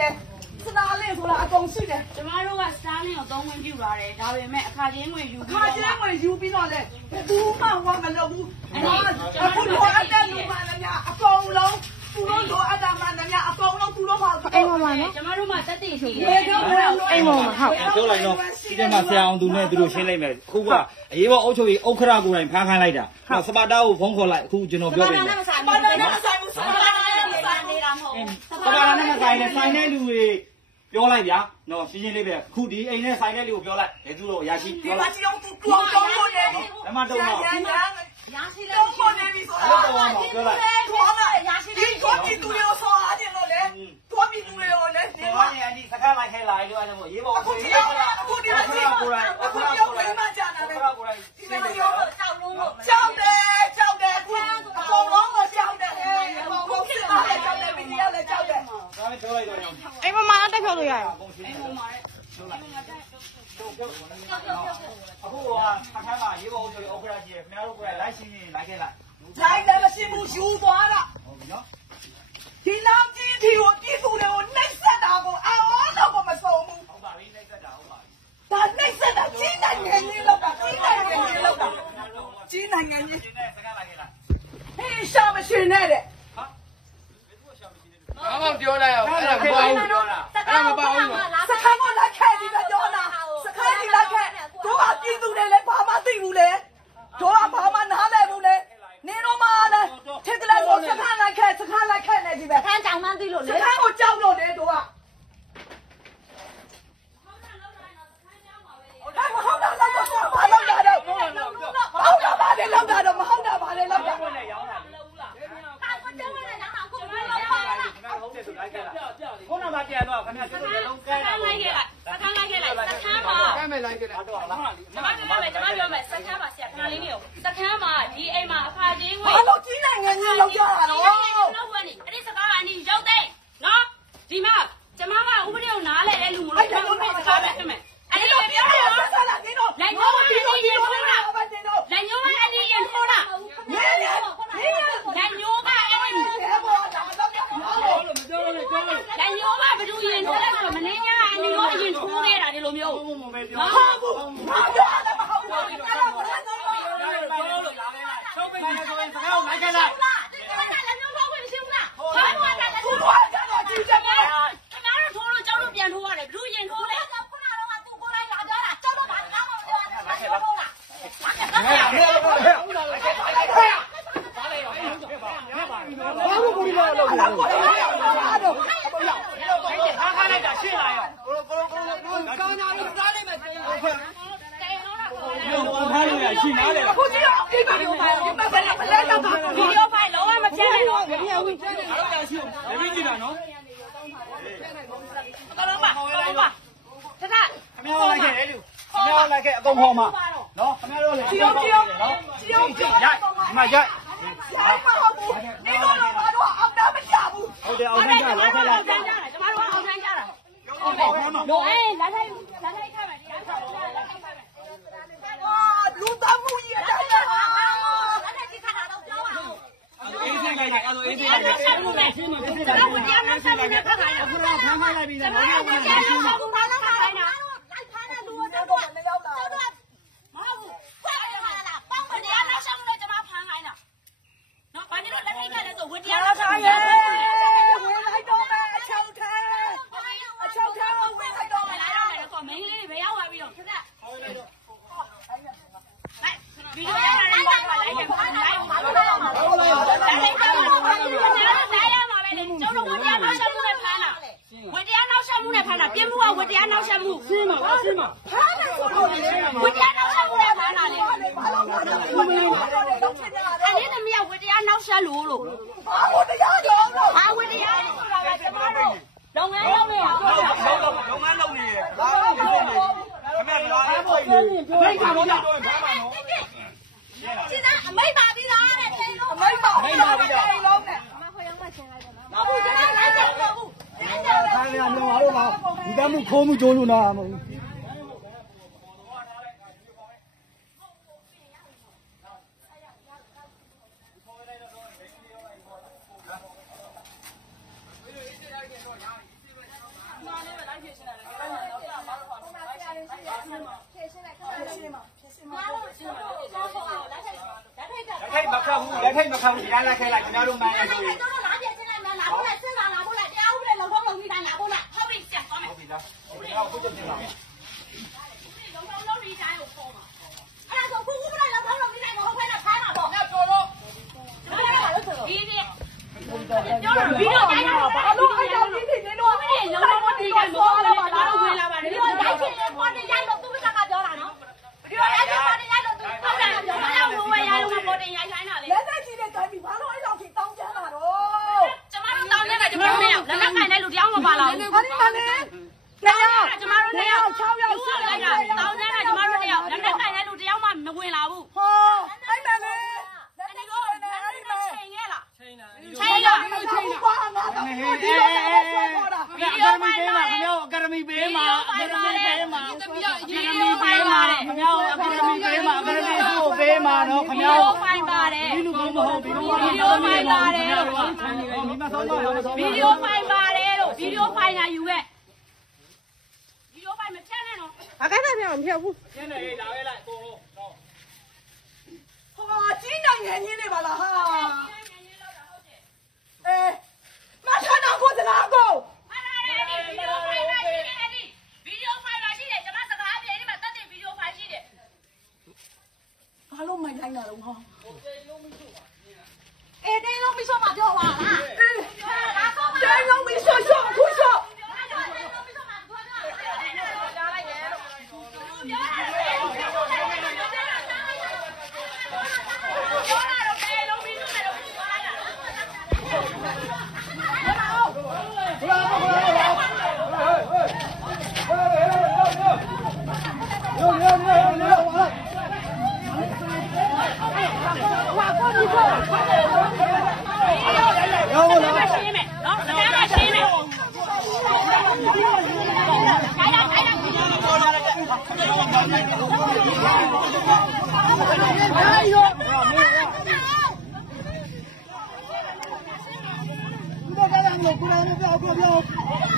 တယ်စတားလေးဆိုတာအကုန်ရှိတယ်ကျမတို့ကစတားလေးကိုသုံးဝင်ပြလာတယ်ဒါပေမဲ့အခါချင်းဝင်ယူပြီးအခါချင်းဝင်ယူပြီးတော့လေဘူးမှဝမလုပ်ဘူးအခုတော့အတက်လူမှလည်းအကုန်လုံးသူတို့တော့အတမန်များအကုန်လုံးသူတို့မှာအိမ်ပေါ်မှာနော်ကျမတို့မှတက်တည်ရှိတယ်အိမ်ပေါ်မှာဟုတ်ပြောလိုက်တော့ဒီထဲမှာဆရာအောင်သူနဲ့သူတို့ရှင်းလိုက်မယ်အခုကအရေးပေါ်အုပ်ချုပ်ရေးဥက္ခရာကိုယ်တိုင်ဖမ်းခိုင်းလိုက်တာစပါတာကိုဖုန်းခေါ်လိုက်အခုကျွန်တော်ပြောပေးမယ်စပါတာနဲ့မဆိုင်ဘူးစပါတာနဲ့မဆိုင်နေတာမဟုတ်ဘူးစပါတာနဲ့မဆိုင်နဲ့ဆိုင်တဲ့လူတွေပြောလိုက်ဗျာနော်ရှင်းရှင်းလေးပဲခုဒီအိမ်နဲ့ဆိုင်တဲ့လူကိုပြောလိုက်ဘယ်သူတော့ရရှိပြောလိုက်ဒီမှာကြည့်အောင်သူကောင်းနေတယ်ဓမ္မတုံးတော့ရရှိလဲတော့နေပြီဆိုတာတော့ပြောလိုက်ခေါ်လာရရှိဒီခေါ်ပြီးသူရောဆောအားတယ်လို့လေခေါ်ပြီးသူရောလေဒီမှာနေအဒီစကားလိုက်ခဲလာလို့အဲ့ဒါမို့ရေးပေါ်အခုဒီကိုဒီမှာစီကိုယ်တိုင်အခုရောဘယ်မှာကြာတာလဲကိုယ်တိုင်ဒီလိုရောကြောက်တယ်အခုအကုန်လုံးကိုကြောက်တယ်အကုန်လုံးဖြစ်လာတယ်ကြောက်တယ်ဗီဒီယိုလည်းကြောက်တယ်ဒါလည်းပြောလိုက်တော့အိမ်ပေါ်မှာတက်ဖြုတ်လို့ရရောအိမ်ပေါ်မှာအခုကအခါမှာရေးပေါ်ဆိုရင်ဥက္ကရာကြီးခင်ဗျားတို့ကိုယ်လိုက်ရှင်းလိုက်ခဲ့လိုက်လိုက်တယ်မရှိဘူးယူသွားတာဟုတ်ပြီနော်ဒီလောက်ကြီးဒီကိုပြည်သူတွေကိုနှိပ်စက်တာကိုအော်တော့ကိုမဆုံးဘူးဟုတ်ပါပြီနှိပ်စက်တာဟုတ်ပါပြီဒါနှိပ်စက်တာကြီးနိုင်ငံကြီးလောက်တာကြီးနိုင်ငံကြီးလောက်တာကြီးနိုင်ငံကြီးရှင်းတဲ့စကားလိုက်ခဲ့လိုက်ဟေးရှာမရှင်နဲ့တဲ့ဟာဘယ်သူရှာမရှင်နဲ့ဘာမှပြောလိုက်အောင်အဲ့ဒါမပေါ့ဘူးပြောတာအဲ့ဒါမပေါ့ဘူးစခန်းကိုလိုက်ခဲ့ပြီးတော့ပြောတာစခန်းကြီးလိုက်ခဲ့တို့ကပြည်သူတွေလည်းဘာမှသိဘူးလေတို့ကဘာမှနားလည်ဘူးလေနေတော့မှလည်းထစ်ကလေးကိုစခန်းလိုက်ခဲ့နေဒီပဲစခန်းကြောင်မှန်းသိလို့လေစခန်းကိုကြောက်လို့လေတို့ကဟုတ်တာလောက်တော့ဘာလောက်တာတော့ဟုတ်တာဘာလဲလောက်တာတော့မဟုတ်တာဘာလဲလောက်တာဟုတ်တယ်ရောင်းတာဟာကိုတဲဝင်နေတာဟာကိုမလို့ဟုတ်တယ်ဆိုလိုက်ခဲ့လားခုနကပြန်တော့ခင်ဗျာကျွန်တော်လုံးကဲတာလိုက်ခဲ့စခန်းလိုက်ခဲ့လိုက်စခန်းမှာကဲမယ်လိုက်ခဲ့တာတော့လားကျမပြောမယ်စခန်းမှာဆရာခဏလေးနေစခန်းမှာဒီအိမ်မှာအခါချင်းဝင်ဘာလို့ကြီးနိုင်ငံကြီးလောက်ကြတာတော့လောက်ဝင်နေအဲ့ဒီစကားကအနီးရောက်တဲ့နော်ဒီမှာကျမကဥပဒေကိုနားလဲတဲ့လူမလို့ကျမတို့စကားပဲဖြစ်မယ်အဲ့ဒီလိုပြောရအောင်ဆက်လာနေတော့လိုက်တော့ဒီလိုရင်ထိုးတာလိုက်ညိုးကအနီးရင်ထိုးတာနေလိုက်ညိုးကအဲ့ဒီဘောလာတော့လိုက်ညိုးကဘယ်သူရင်ထိုးလဲဆိုတော့မနေညာအနီးရောရင်ထိုးခဲ့တာဒီလိုမျိုးမဟုတ်ဘူးမဟုတ်တယ်မဟုတ်ဘူးအဲ့ဒါဘာလို့ချုံးမင်းဆိုရင်စကားကိုလိုက်ခဲ့လိုက်ဒီကနေ့လည်းမျိုးထိုးခွင့်မရှိဘူးလားဘာလို့လဲသူကကြတော့ကြည့်ကြတယ်ခင်ဗျားတို့ထိုးလို့ကျောင်းတို့ပြန်ထိုးရတယ်ဘယ်သူရင်ထိုးလဲခုနကတော့သူကိုလိုက်လာကြတာကျောင်းတော့ဘာမှမပြောဘူးဆက်ထိုးတာဘာလို့ကိုလာလို့လဲဘာလို့တော့ခါလိုက်တာရှင်းလာရောကောင်းနာလို့စားလိုက်မယ်ဖမ်းလို့ရရှင်းနားလေခုကြည့်အောင်ဒီဗီဒီယိုဖိုင်ဒီမှာဘယ်လဲတော့ပါဗီဒီယိုဖိုင်လုံးဝမပြတ်နိုင်တော့မပြဘူးအဲ့ဒါရှိတယ်မင်းကြည့်တာနော်အကောင်ပါထထခမောလိုက်ခဲ့လေလူခမောလိုက်ခဲ့အကုန်ခေါ်မှာနော်ခမေတို့လည်းကြည့်အောင်နော်ကြည့်အောင်ရိုက်ဒီမှာရိုက်မဟုတ်ဘူးနေတော့ဘာလို့အောင်တာမရဘူးဟုတ်တယ်အောင်တိုင်းကြလားဆက်လိုက်ကျမတို့အောင်တိုင်းကြတာဟုတ်တယ်လို့အေးလာထိုင်ထားမယ်တရားဆောင်လာထိုင်ထားမယ်လူသားမှုကြီးအတိုင်းပါလာထိုင်ကြည့်ခါတာတော့ပြောပါဦးအေးစိတ်လိုက်အဲ့လိုအေးစိတ်လိုက်ဆက်မှုနဲ့ကျွန်တော်ဝင်တရားနဲ့ဆက်မှုနဲ့ဖတ်ခိုင်းတာအခုတော့ဖမ်းခိုင်းလိုက်ပြီနော်ဘာလို့လဲဆက်မှုနဲ့ဖတ်ခိုင်းတာလိုက်ဖမ်းတဲ့လူတော့မရောက်တာမဟုတ်ဘူးခွဲရတာလားပေါင်းဝင်တရားနဲ့ဆက်မှုနဲ့ကျွန်မဖမ်းခိုင်းတာနော်ဘာလို့လက်ထိုက်ခဲ့လဲဆိုဝင်တရားနဲ့ဆက်မှုနဲ့ဝင်လိုက်တော့မယ်အချောက်ထဲဝင်လိုက်တော့မယ်လာရတယ်ဆိုမင်းလေးဘယ်ရောက်သွားပြီးတော့ခက်ခက်ဗီဒီယိုရတာလိုက်ပါလိုက်တယ်လိုက်ပါလိုက်ပါလိုက်ပါကျွန်တော်ဝင်တရားနောက်ဆက်မှုနဲ့ဖမ်းတာဝင်တရားနောက်ဆက်မှုနဲ့ဖမ်းတာပြင်းမှုကဝင်တရားနောက်ဆက်မှုရှင်းပါဖမ်းတယ်ဆိုတော့ဝင်တရားနောက်ဆက်မှုနဲ့ဖမ်းတာလေဘာလို့လဲအဲ့ဒီသမီးကဝင်တရားနောက်ဆက်လို့ဘာလို့တရားကြောင်းတော့ဟာဝင်တရားဆိုတာကကျမတို့လုပ်ငန်းလုပ်နေတာလုပ်ငန်းလုပ်နေတယ်ဘာလို့ခမေလာအဲ့ပေါ်ဘယ်ကတော့တော့ဖမ်းမှာနော်ကျင်းအမိတ်ပါပြီးသားတဲ့တိန်လုံးအမိတ်ပါပြီးသားတဲ့တိန်လုံးနဲ့မခွေရောက်မှဆင်လိုက်တော့နော်ဟုတ်ကျွန်တော်လည်းချက်တော့ဘူးဖမ်းရအောင်တော့လားဒီကမှုခိုးမှုကြိုးလို့နော်မဟုတ်ဘူး ထိုက်မခောက်ဘူးလက်ထိုက်မခောက်ဘူးဒီတိုင်းလိုက်ခဲလိုက်ခင်ဗျားတို့မှန်းရဆိုရင် တော့လာပြချင်းလိုက်မယ်လာဖို့လိုက်စဉ်းစားလာဖို့လိုက်တရားဥပဒေလုံးလုံးလုံးကြီးတိုင်းလာဖို့လိုက်ဟုတ်ပြီဆက်သွားမယ် ဟုတ်ပြီလားဒီတော့ခုချက်ချင်းပါ လုံးလုံးလုံးကြီးတိုင်းကိုပေါ်မှာအဲ့ဒါဆိုခုဥပဒေလုံးလုံးလုံးကြီးတိုင်းမဟုတ်ဘဲနဲ့ဖမ်းမှာပေါ့ညတော်တော့ဒီဒီပြောတော့ဗီဒီယိုတိုင်းတော့ ဘာလို့အဲ့ကြောင့်ဒီနေတော့ ဥပဒေလုံးလုံးကြီးတိုင်းမဟုတ်ဘဲနဲ့တော့ဝင်လာပါတယ်ဒီလိုရိုက်ချင်တယ်ပေါ်တင်ရိုက်လို့သူကပြောတာနော်ဒီလိုရိုက်ချင်ပေါ်တင်ရိုက်လို့သူဟုတ်တယ်ပြောတာအဲ့လိုဝင်ရိုက်လို့ပေါ်တင်ရိုက်ခိုင်းတာလေ လက်သက်ကြီးတဲ့ကန်ကြီးဘာလို့အဲ့ကြောင့်ထိတောင်းချမ်းတာတော့ ကျမတို့တောင်းနေတာကျမတို့နဲ့လက်လက်ကန်တဲ့လူတယောက်မပါလာဘူး ဘာလို့လဲ ကျမတို့နဲ့6ယောက်8ယောက်တောင်းနေတာကျမတို့နဲ့လက်လက်ကန်တဲ့လူတယောက်မှမဝင်လာဘူး ဟောအဲ့မဲ့လေ အဲ့ဒီတော့အဲ့ဒီတော့ချိန်ခဲ့လား ချိန်တာ ချိန်လား ဒီဘာငါတော့ဒီလိုလဲဆွဲခေါ်တာ ဗီဒီယိုဖိုင် ခင်ဗျားအကယ်ဒမီပေးမှာအကယ်ဒမီပေးမှာအကယ်ဒမီပေးမှာခင်ဗျားအကယ်ဒမီပေးမှာအကယ်ဒမီကိုပေးမှာနော်ခင် ဗီ ဗျား ဒီယိုဖိုင်ပါတယ် ဒီလူမဟုတ်ဘူးဗီဒီယိုဖိုင်ပါတယ်ခင်ဗျားတို့ကမိမဆောင်းတော့ဆောင်း ဗီဒီယိုဖိုင်ပါတယ်လို့ဗီဒီယိုဖိုင်လာယူခဲ့ဗီဒီယိုဖိုင်မဖြတ်နဲ့နော် ဘာကိစ္စပြောင်းမပြောဘူး ရှင်းနေရေးလာခဲ့လိုက်အကုန်လုံးတော့ ဟောကြီးနိုင်ငံကြီးနေပါလားဟာအေးမဆန်းတော့ကိုတလားကို အဲ့ဒါလေဗီဒီယိုဖိုင်လာရှိတယ်အဲ့ဒီဗီဒီယိုဖိုင်လာရှိတယ်ကျွန်မစကားပြေဒီမှာတက်တဲ့ဗီဒီယိုဖိုင်ရှိတယ် ဘာလို့မိုင်တိုင်းတာတော့ဟော အေးတင်းလုံးပြီးတော့မှပြောပါလား အေးတိုင်းလုံးပြီးဆော့ဆော့ခုဆော့ ကိုယ်ကလည်းကိုယ်လည်းပြော